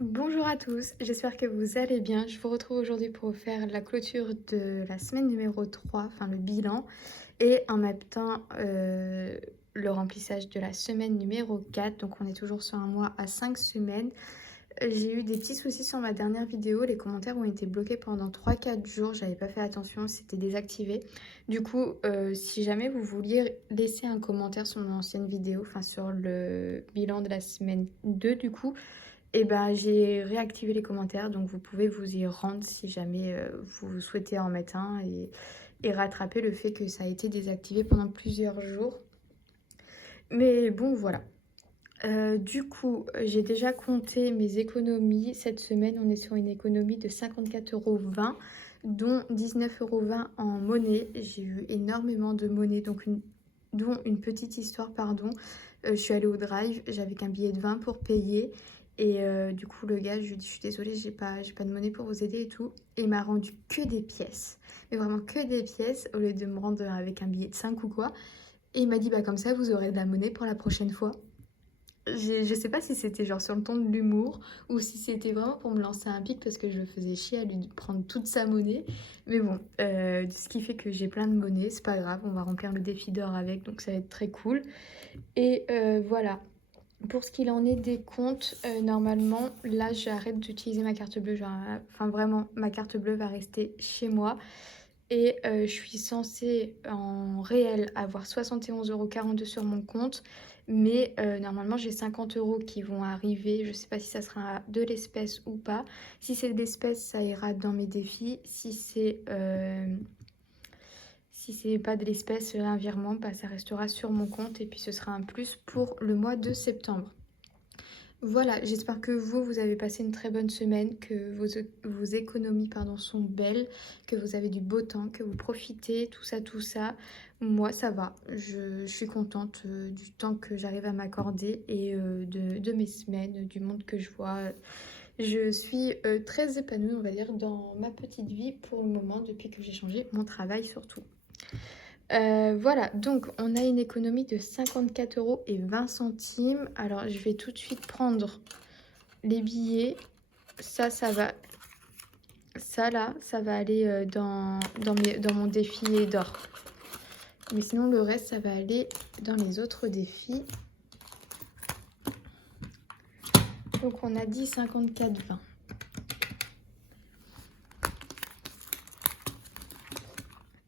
Bonjour à tous, j'espère que vous allez bien. Je vous retrouve aujourd'hui pour vous faire la clôture de la semaine numéro 3, enfin le bilan, et en même temps le remplissage de la semaine numéro 4. Donc on est toujours sur un mois à 5 semaines. J'ai eu des petits soucis sur ma dernière vidéo, les commentaires ont été bloqués pendant 3-4 jours, j'avais pas fait attention, c'était désactivé. Du coup, si jamais vous vouliez laisser un commentaire sur mon ancienne vidéo, enfin sur le bilan de la semaine 2 du coup, et ben j'ai réactivé les commentaires, donc vous pouvez vous y rendre si jamais vous souhaitez en mettre un et rattraper le fait que ça a été désactivé pendant plusieurs jours. Mais bon, voilà. Du coup, j'ai déjà compté mes économies. Cette semaine, on est sur une économie de 54,20 €, dont 19,20 € en monnaie. J'ai eu énormément de monnaie, dont une petite histoire, pardon. Je suis allée au drive, j'avais qu'un billet de 20 pour payer. Et du coup, le gars, je lui ai dit, je suis désolée, j'ai pas de monnaie pour vous aider et tout. Et il m'a rendu que des pièces. Mais vraiment que des pièces, au lieu de me rendre avec un billet de 5 ou quoi. Et il m'a dit, bah comme ça, vous aurez de la monnaie pour la prochaine fois. Je sais pas si c'était genre sur le ton de l'humour ou si c'était vraiment pour me lancer un pic parce que je le faisais chier à lui prendre toute sa monnaie. Mais bon, ce qui fait que j'ai plein de monnaie, c'est pas grave, on va remplir le défi d'or avec, donc ça va être très cool. Et voilà. Pour ce qu'il en est des comptes, normalement, là j'arrête d'utiliser ma carte bleue. Enfin vraiment, ma carte bleue va rester chez moi. Et je suis censée en réel avoir 71,42 € sur mon compte. Mais normalement, j'ai 50 € qui vont arriver. Je ne sais pas si ça sera de l'espèce ou pas. Si c'est de l'espèce, ça ira dans mes défis. Si c'est pas de l'espèce, un virement, bah, ça restera sur mon compte. Et puis ce sera un plus pour le mois de septembre. Voilà, j'espère que vous avez passé une très bonne semaine, que vos économies pardon, sont belles, que vous avez du beau temps, que vous profitez, tout ça, tout ça. Moi, ça va. Je suis contente du temps que j'arrive à m'accorder et de mes semaines, du monde que je vois. Je suis très épanouie, on va dire, dans ma petite vie pour le moment, depuis que j'ai changé mon travail surtout. Voilà, donc on a une économie de 54,20 €. Alors, je vais tout de suite prendre les billets. Ça va. Ça, là, ça va aller dans mon défi d'or. Mais sinon, le reste, ça va aller dans les autres défis. Donc, on a dit 54,20.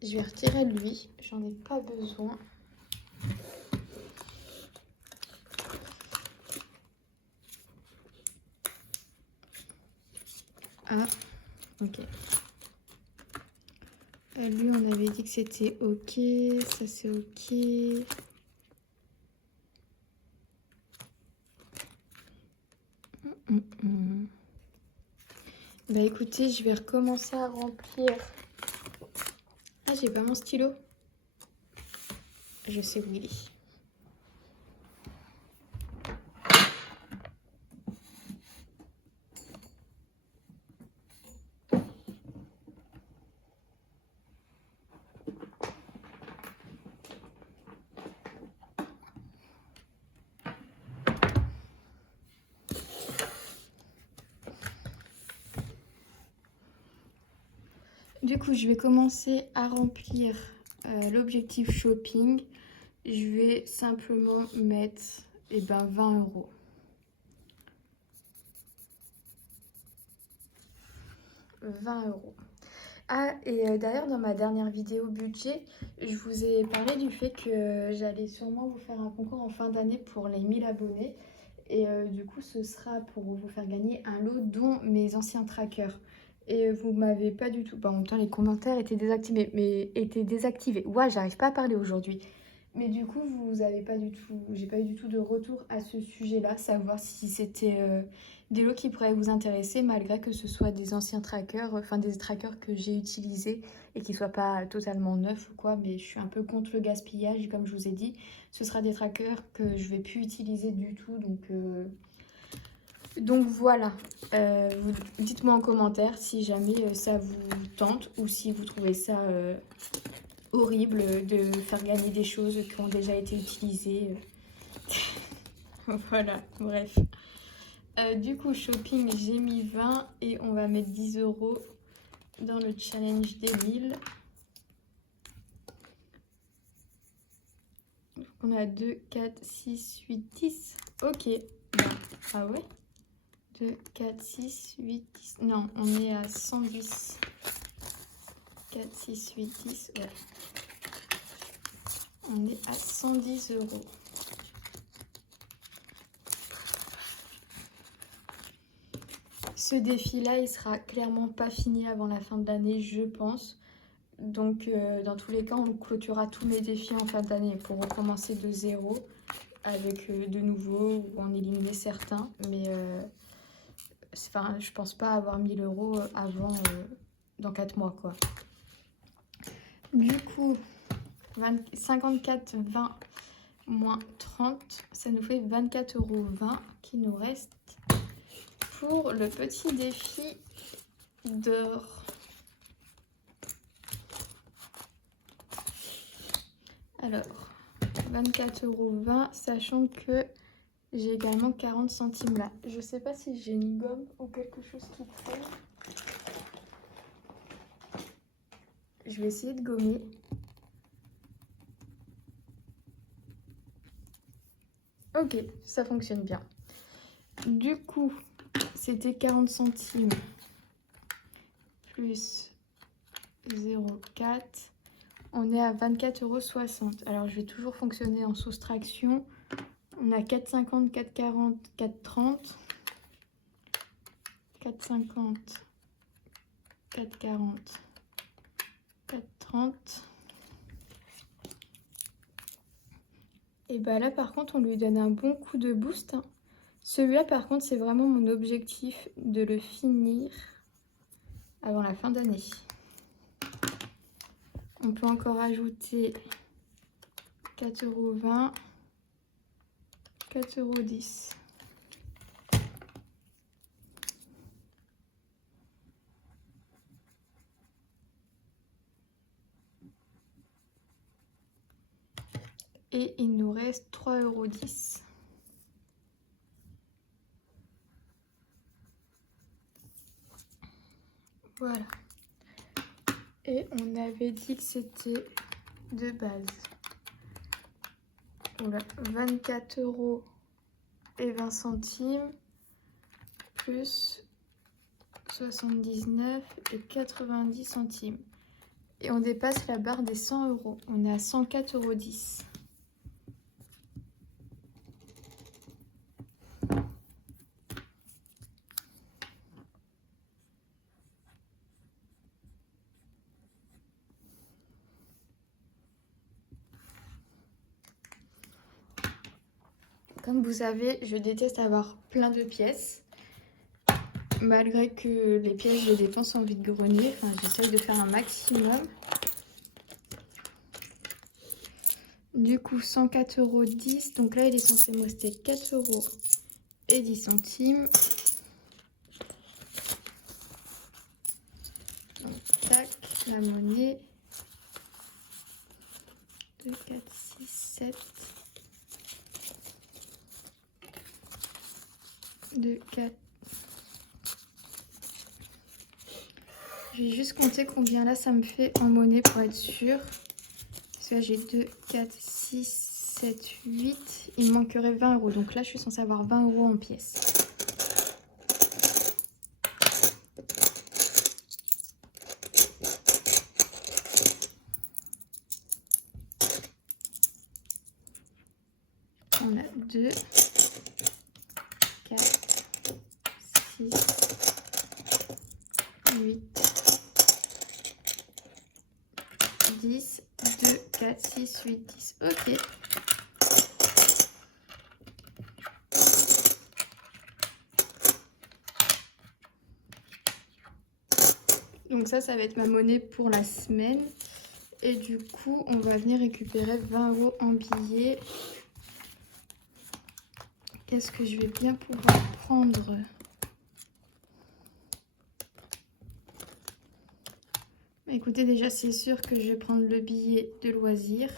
Je vais retirer lui. J'en ai pas besoin. Ah, ok. Lui, on avait dit que c'était ok. Ça, c'est ok. Bah écoutez, je vais recommencer à remplir. Ah, j'ai pas mon stylo. Je sais où il est. Du coup, je vais commencer à remplir l'objectif shopping. Je vais simplement mettre 20 €. Ah, et d'ailleurs, dans ma dernière vidéo budget, je vous ai parlé du fait que j'allais sûrement vous faire un concours en fin d'année pour les 1000 abonnés. Et du coup, ce sera pour vous faire gagner un lot dont mes anciens trackers. Et vous m'avez pas du tout... Bon, en même temps, les commentaires étaient désactivés. Mais étaient désactivés. Ouais, j'arrive pas à parler aujourd'hui. Mais du coup, vous avez pas du tout... J'ai pas eu du tout de retour à ce sujet-là. Savoir si c'était des lots qui pourraient vous intéresser, malgré que ce soit des anciens trackers, enfin des trackers que j'ai utilisés et qui soient pas totalement neufs ou quoi. Mais je suis un peu contre le gaspillage, comme je vous ai dit. Ce sera des trackers que je vais plus utiliser du tout, donc voilà, dites-moi en commentaire si jamais ça vous tente ou si vous trouvez ça horrible de faire gagner des choses qui ont déjà été utilisées. Voilà, bref. Du coup, shopping, j'ai mis 20 et on va mettre 10 € dans le challenge des 1000. Donc on a 2, 4, 6, 8, 10. Ok. Bon. Ah ouais 2, 4, 6, 8, 10. Non, on est à 110. 4, 6, 8, 10. Ouais. On est à 110 €. Ce défi-là, il sera clairement pas fini avant la fin de l'année, je pense. Donc, dans tous les cas, on clôturera tous mes défis en fin d'année pour recommencer de zéro avec de nouveaux ou en éliminer certains. Mais enfin, je pense pas avoir 1000 € avant dans 4 mois, quoi. Du coup, 54, 20 moins 30, ça nous fait 24,20 € qui nous reste pour le petit défi d'or. Alors, 24,20 €, sachant que j'ai également 40 centimes là. Je sais pas si j'ai une gomme ou quelque chose qui traîne. Je vais essayer de gommer. Ok, ça fonctionne bien. Du coup, c'était 40 centimes plus 0,4. On est à 24,60 €. Alors, je vais toujours fonctionner en soustraction. On a 4,50, 4,40, 4,30. 4,50, 4,40, 4,30. Et bah là, par contre, on lui donne un bon coup de boost, hein. Celui-là, par contre, c'est vraiment mon objectif de le finir avant la fin d'année. On peut encore ajouter 4,20 €, 4,10 €. Et il nous reste 3,10 €. Voilà. Et on avait dit que c'était de base. Voilà, 24,20 € plus 79 et 90 centimes. Et on dépasse la barre des 100 €. On est à 104,10 €. Comme vous savez, je déteste avoir plein de pièces. Malgré que les pièces, je les dépense en vide-grenier. Enfin, j'essaye de faire un maximum. Du coup, 104,10 €. Donc là, il est censé me rester 4,10 €. Donc, tac, la monnaie. 2, 4, 6, 7. 2, 4. Je vais juste compter combien là ça me fait en monnaie pour être sûr. Parce que là j'ai 2, 4, 6, 7, 8. Il me manquerait 20 €. Donc là je suis censée avoir 20 € en pièces. On a 2, 4, 6, 8, 10, 2, 4, 6, 8, 10. Ok. Donc ça va être ma monnaie pour la semaine. Et du coup, on va venir récupérer 20 € en billets. Qu'est-ce que je vais bien pouvoir prendre ? Écoutez, déjà, c'est sûr que je vais prendre le billet de loisir.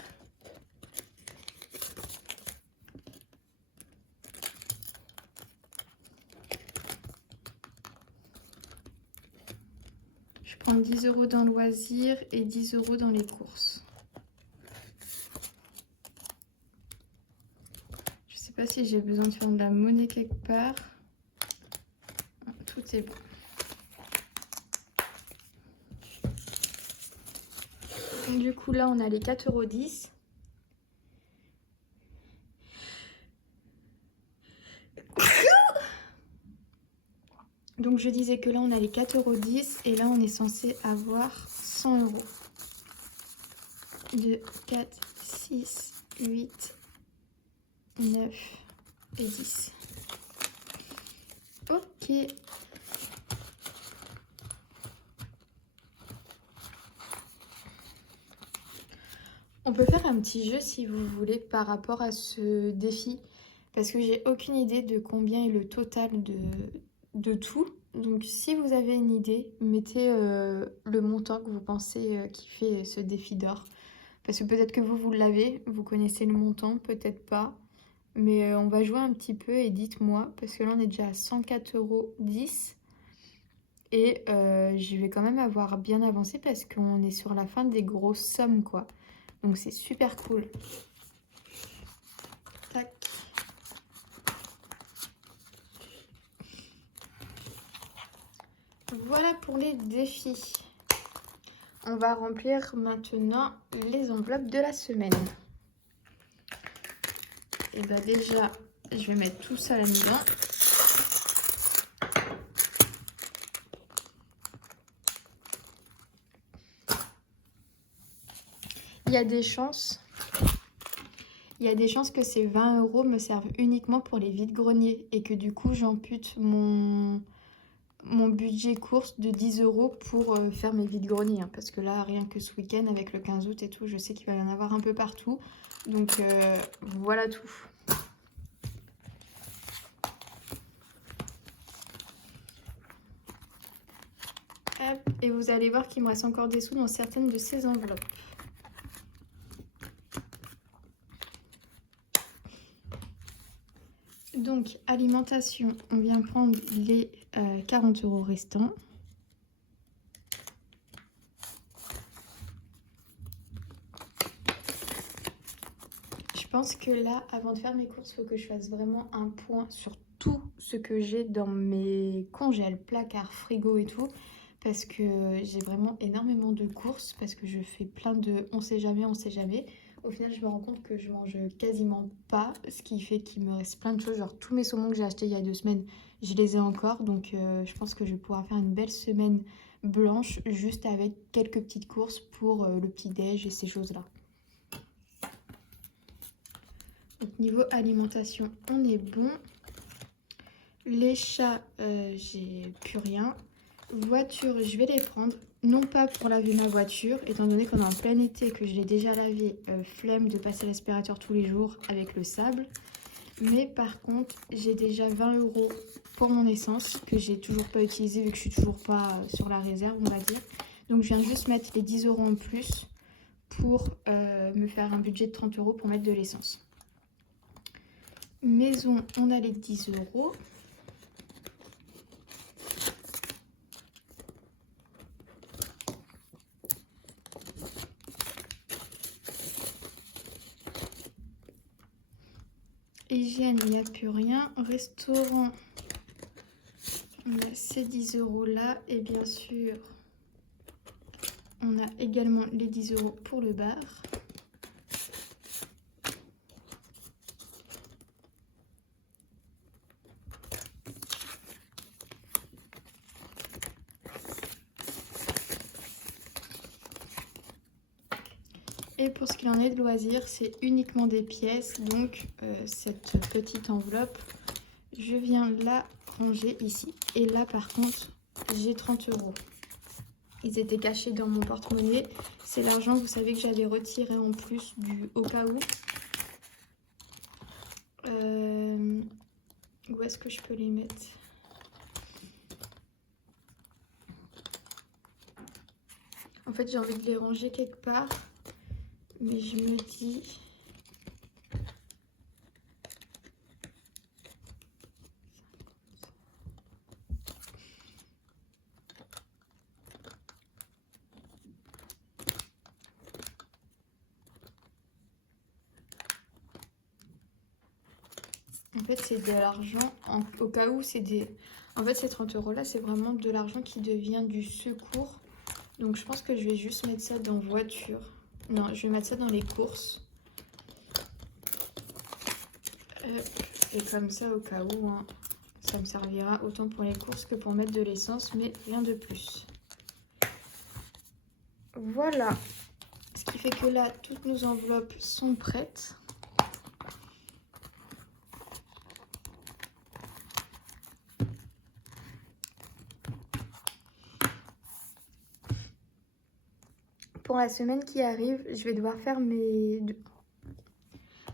prendre 10 € dans loisirs et 10 € dans les courses. Je sais pas si j'ai besoin de faire de la monnaie quelque part. Tout est bon. Du coup, là, on a les 4,10 €. Donc, je disais que là, on a les 4,10 € et là, on est censé avoir 100 €. 2, 4, 6, 8, 9 et 10. Ok. On peut faire un petit jeu si vous voulez par rapport à ce défi. Parce que j'ai aucune idée de combien est le total de tout. Donc si vous avez une idée, mettez le montant que vous pensez qui fait ce défi d'or. Parce que peut-être que vous l'avez, vous connaissez le montant, peut-être pas. Mais on va jouer un petit peu et dites-moi, parce que là on est déjà à 104,10 €. Et je vais quand même avoir bien avancé parce qu'on est sur la fin des grosses sommes, quoi. Donc c'est super cool. Tac. Voilà pour les défis. On va remplir maintenant les enveloppes de la semaine. Et bah déjà, je vais mettre tout ça là-dedans. Il y a des chances que ces 20 € me servent uniquement pour les vides-greniers et que du coup j'ampute mon budget course de 10 € pour faire mes vides-greniers. Hein, parce que là, rien que ce week-end avec le 15 août et tout, je sais qu'il va y en avoir un peu partout. Donc voilà tout. Hop, et vous allez voir qu'il me reste encore des sous dans certaines de ces enveloppes. Donc, alimentation, on vient prendre les 40 € restants. Je pense que là, avant de faire mes courses, il faut que je fasse vraiment un point sur tout ce que j'ai dans mes congèles, placards, frigo et tout. Parce que j'ai vraiment énormément de courses, parce que je fais plein de on sait jamais, on sait jamais. Au final, je me rends compte que je mange quasiment pas, ce qui fait qu'il me reste plein de choses. Genre tous mes saumons que j'ai achetés il y a 2 semaines, je les ai encore. Donc je pense que je vais pouvoir faire une belle semaine blanche, juste avec quelques petites courses pour le petit-déj et ces choses-là. Donc niveau alimentation, on est bon. Les chats, j'ai plus rien. Voiture, je vais les prendre. Non pas pour laver ma voiture, étant donné qu'on est en plein été et que je l'ai déjà lavé, flemme de passer l'aspirateur tous les jours avec le sable. Mais par contre, j'ai déjà 20 € pour mon essence, que j'ai toujours pas utilisé vu que je suis toujours pas sur la réserve, on va dire. Donc je viens juste mettre les 10 € en plus pour me faire un budget de 30 € pour mettre de l'essence. Maison, on a les 10 €. Hygiène, il n'y a plus rien. Restaurant, on a ces 10 € là. Et bien sûr, on a également les 10 € pour le bar. Et pour ce qu'il en est de loisirs, c'est uniquement des pièces. Donc cette petite enveloppe, je viens la ranger ici. Et là par contre, j'ai 30 €. Ils étaient cachés dans mon porte-monnaie. C'est l'argent, vous savez, que j'avais retiré en plus du au cas où. Où est-ce que je peux les mettre? En fait, j'ai envie de les ranger quelque part. Mais je me dis... En fait, c'est de l'argent, au cas où c'est des... En fait, ces 30 € là, c'est vraiment de l'argent qui devient du secours. Donc, je pense que je vais juste mettre ça dans voiture. Non, je vais mettre ça dans les courses. Et comme ça, au cas où, hein, ça me servira autant pour les courses que pour mettre de l'essence, mais rien de plus. Voilà. Ce qui fait que là, toutes nos enveloppes sont prêtes. Pour la semaine qui arrive, je vais devoir faire mes...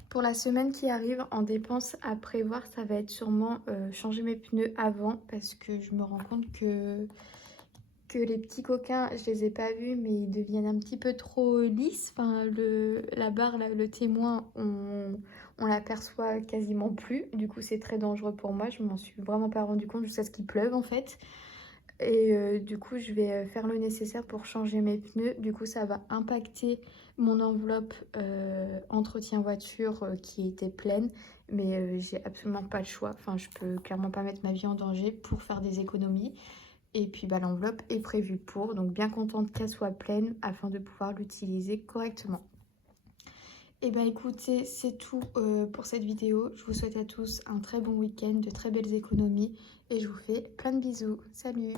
Pour la semaine qui arrive, en dépenses à prévoir, ça va être sûrement changer mes pneus avant parce que je me rends compte que les petits coquins, je les ai pas vus, mais ils deviennent un petit peu trop lisses. Enfin, la barre, là, le témoin, on l'aperçoit quasiment plus. Du coup, c'est très dangereux pour moi. Je m'en suis vraiment pas rendu compte jusqu'à ce qu'il pleuve en fait. Et du coup, je vais faire le nécessaire pour changer mes pneus. Du coup, ça va impacter mon enveloppe entretien voiture qui était pleine. Mais j'ai absolument pas le choix. Enfin, je peux clairement pas mettre ma vie en danger pour faire des économies. Et puis, bah, l'enveloppe est prévue pour. Donc, bien contente qu'elle soit pleine afin de pouvoir l'utiliser correctement. Et bah écoutez, c'est tout pour cette vidéo. Je vous souhaite à tous un très bon week-end, de très belles économies. Et je vous fais plein de bisous. Salut!